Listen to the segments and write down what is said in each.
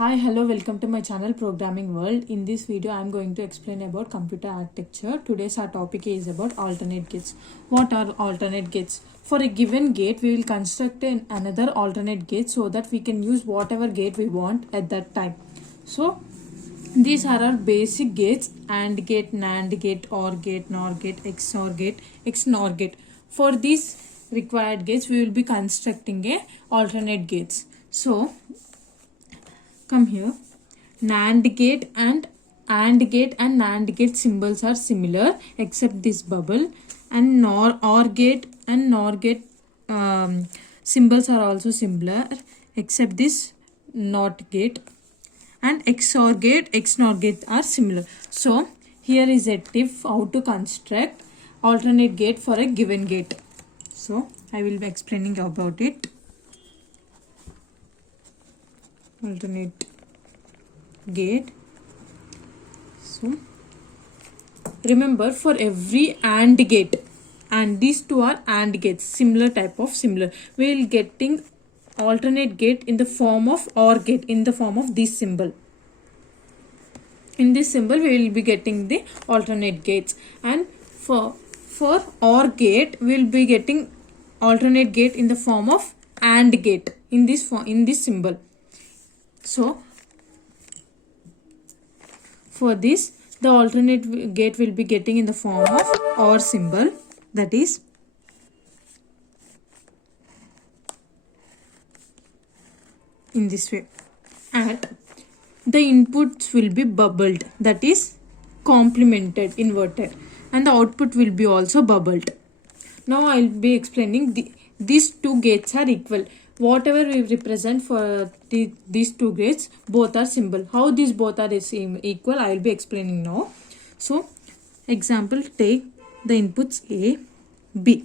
Hi, hello, welcome to my channel Programming World. In this video, I am going to explain about computer architecture. Today's our topic is about alternate gates. What are alternate gates? For a given gate, we will construct another alternate gate so that we can use whatever gate we want at that time. So, these are our basic gates: AND gate, NAND gate, OR gate, NOR gate, XOR gate, XNOR gate. For these required gates, we will be constructing a alternate gates. So, come here. NAND gate and AND gate and NAND gate symbols are similar except this bubble, and OR gate and NOR gate symbols are also similar except this NOT gate, and XOR gate, XNOR gate are similar. So here is a tip how to construct alternate gate for a given gate. So I will be explaining about it. Alternate gate. So remember, for every AND gate, and these two are AND gates, similar, we will getting alternate gate in the form of OR gate, in the form of this symbol. In this symbol we will be getting the alternate gates, and for OR gate we will be getting alternate gate in the form of AND gate in this symbol. So for this, the alternate gate will be getting in the form of OR symbol, that is in this way, and the inputs will be bubbled, that is complemented, inverted, and the output will be also bubbled. Now I will be explaining these two gates are equal. Whatever we represent for these two gates, both are symbol. How these both are equal, I will be explaining now. So example, take the inputs A, B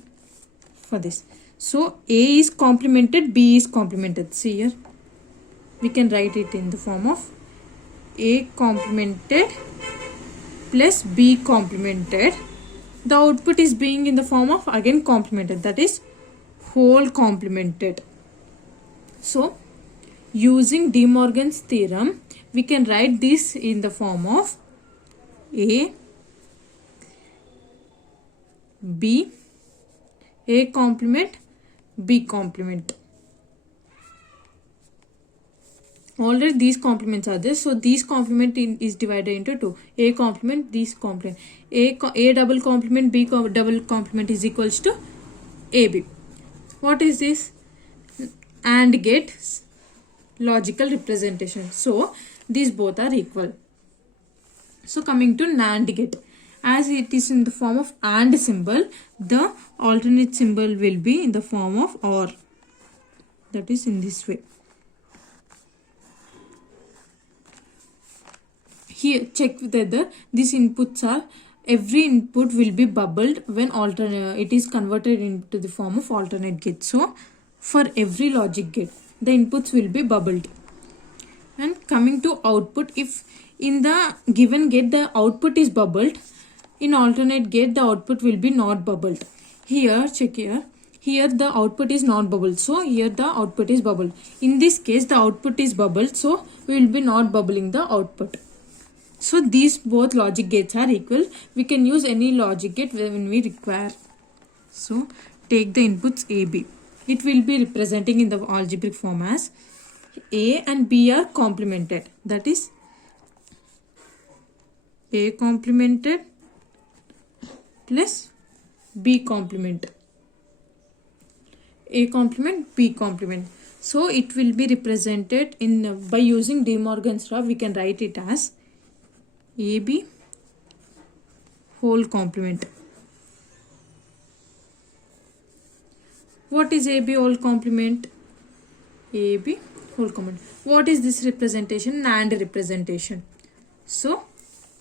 for this. So A is complemented, B is complemented. See here, we can write it in the form of A complemented plus B complemented. The output is being in the form of again complemented, that is whole complemented. So using De Morgan's theorem, we can write this in the form of A, B, A complement, B complement. Already these complements are there, so these complement is divided into two. A complement, these complement. A double complement, B double complement is equals to AB. What is this? AND gate logical representation. So these both are equal. So coming to NAND gate, as it is in the form of AND symbol, the alternate symbol will be in the form of OR, that is in this way. Here check whether these inputs are, every input will be bubbled when it is converted into the form of alternate gate. So for every logic gate, the inputs will be bubbled. And coming to output, if in the given gate the output is bubbled, in alternate gate the output will be not bubbled. Here check here the output is not bubbled, so here the output is bubbled. In this case the output is bubbled, so we will be not bubbling the output. So these both logic gates are equal. We can use any logic gate when we require. So take the inputs A, B. It will be representing in the algebraic form as A and B are complemented, that is A complemented plus B complement. A complement, B complement. So it will be represented in by using De Morgan's law. We can write it as AB whole complement. What is AB whole complement? AB whole complement. What is this representation? NAND representation. So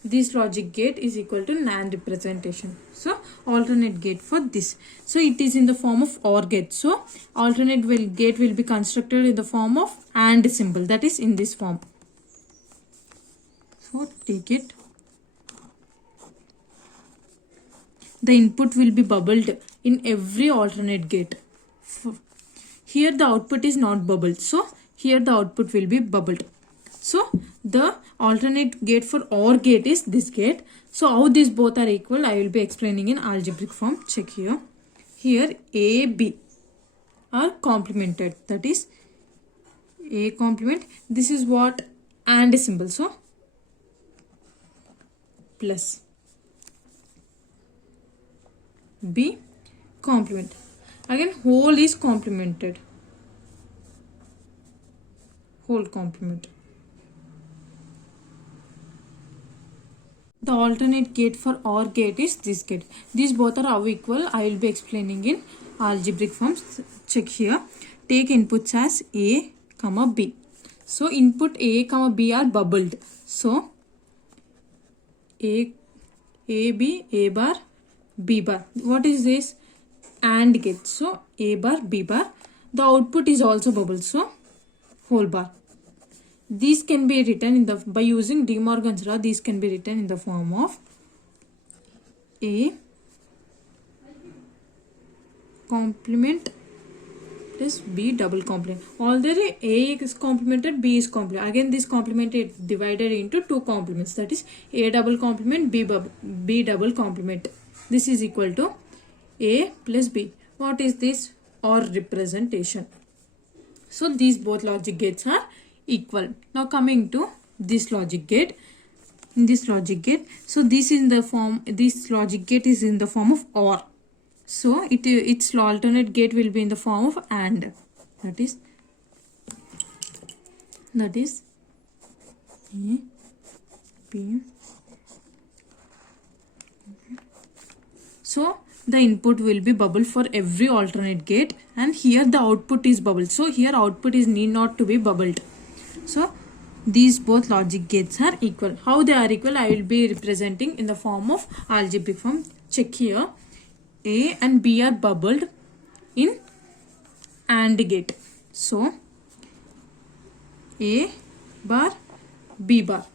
this logic gate is equal to NAND representation. So alternate gate for this. So it is in the form of OR gate. So alternate gate will be constructed in the form of AND symbol, that is in this form. So take it. The input will be bubbled in every alternate gate. Here the output is not bubbled, so here the output will be bubbled. So the alternate gate for OR gate is this gate. So how these both are equal, I will be explaining in algebraic form. Check here. Here A, B are complemented. That is A complement. This is what AND symbol. So plus B complement. Again whole is complemented. Whole complement. The alternate gate for OR gate is this gate. These both are how equal, I will be explaining in algebraic forms. Check here. Take inputs as A, comma B. So input A, comma B are bubbled. So A B, A bar, B bar. What is this? AND gate. So A bar, B bar. The output is also bubbled. So whole bar. These can be written in the, by using De Morgan's law, these can be written in the form of A complement plus B double complement. Already A is complemented, B is complemented. Again this complement is divided into two complements, that is A double complement, B double complement. This is equal to A plus B. What is this? OR representation. So these both logic gates are equal. Now coming to this logic gate. In this logic gate, so this is in the form, this logic gate is in the form of OR. So its alternate gate will be in the form of AND. That is A, B. So the input will be bubble for every alternate gate, and here the output is bubbled. So here output is need not to be bubbled. So these both logic gates are equal. How they are equal, I will be representing in the form of algebraic form. Check here. A and B are bubbled in AND gate. So A bar, B bar.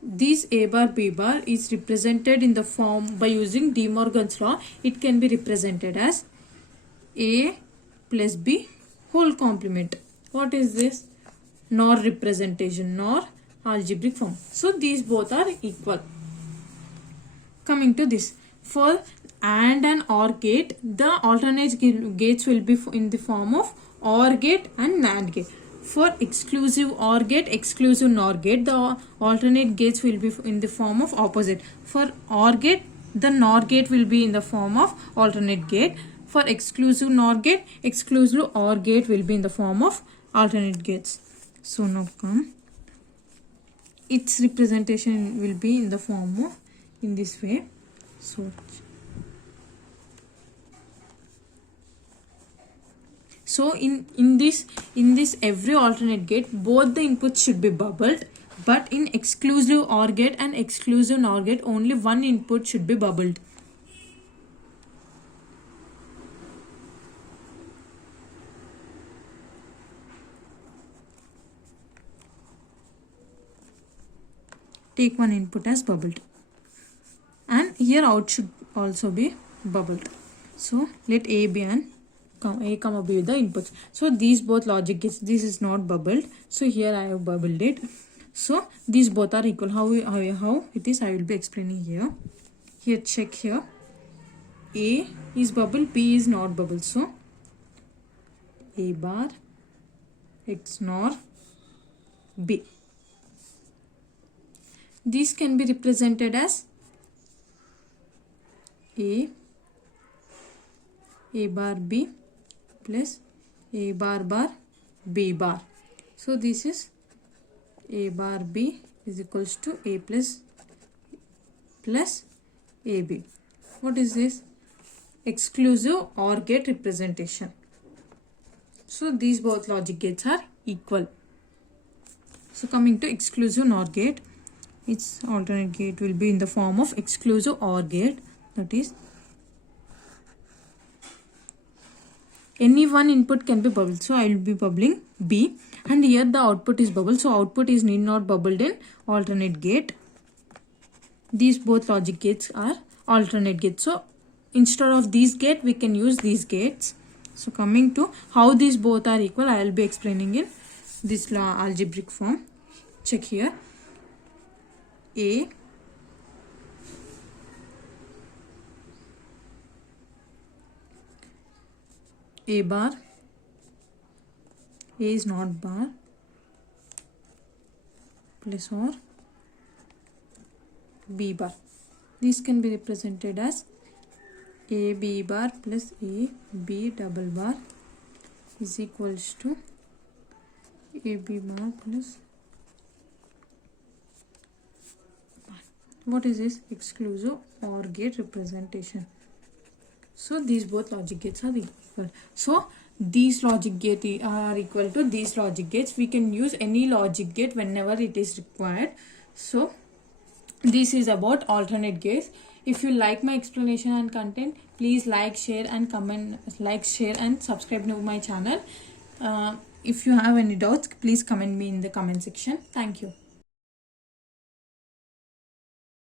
This A bar, B bar is represented in the form by using De Morgan's law. It can be represented as A plus B whole complement. What is this? NOR representation, NOR algebraic form. So these both are equal. Coming to this, for AND and OR gate, the alternate gates will be in the form of OR gate and NAND gate. For exclusive OR gate, exclusive NOR gate, the alternate gates will be in the form of opposite. For OR gate, the NOR gate will be in the form of alternate gate. For exclusive NOR gate, exclusive OR gate will be in the form of alternate gates. So now come, its representation will be in the form of, in this way. So in this every alternate gate, both the inputs should be bubbled, but in exclusive OR gate and exclusive NOR gate, only one input should be bubbled. Take one input as bubbled, and here out should also be bubbled. So let A, B and A, comma B the inputs. So these both logic gates, this is not bubbled, so here I have bubbled it. So these both are equal. How it is, I will be explaining here. Here check here. A is bubble, B is not bubble. So A bar XNOR B. These can be represented as A bar B plus A bar bar B bar. So this is A bar B is equals to A plus AB. What is this? Exclusive OR gate representation. So these both logic gates are equal. So coming to exclusive NOR gate, its alternate gate will be in the form of exclusive OR gate. That is, any one input can be bubbled. So I will be bubbling B, and here the output is bubbled. So output is need not bubbled in alternate gate. These both logic gates are alternate gates. So instead of these gate, we can use these gates. So coming to how these both are equal, I will be explaining in this law algebraic form. Check here. A bar, A is not bar, plus or B bar. This can be represented as A B bar plus A B double bar is equals to A B bar plus. What is this? Exclusive OR gate representation. So these both logic gates are equal. So these logic gates are equal to these logic gates. We can use any logic gate whenever it is required. So this is about alternate gates. If you like my explanation and content, please like, share and comment, like, share and subscribe to my channel. If you have any doubts, please comment me in the comment section. Thank you.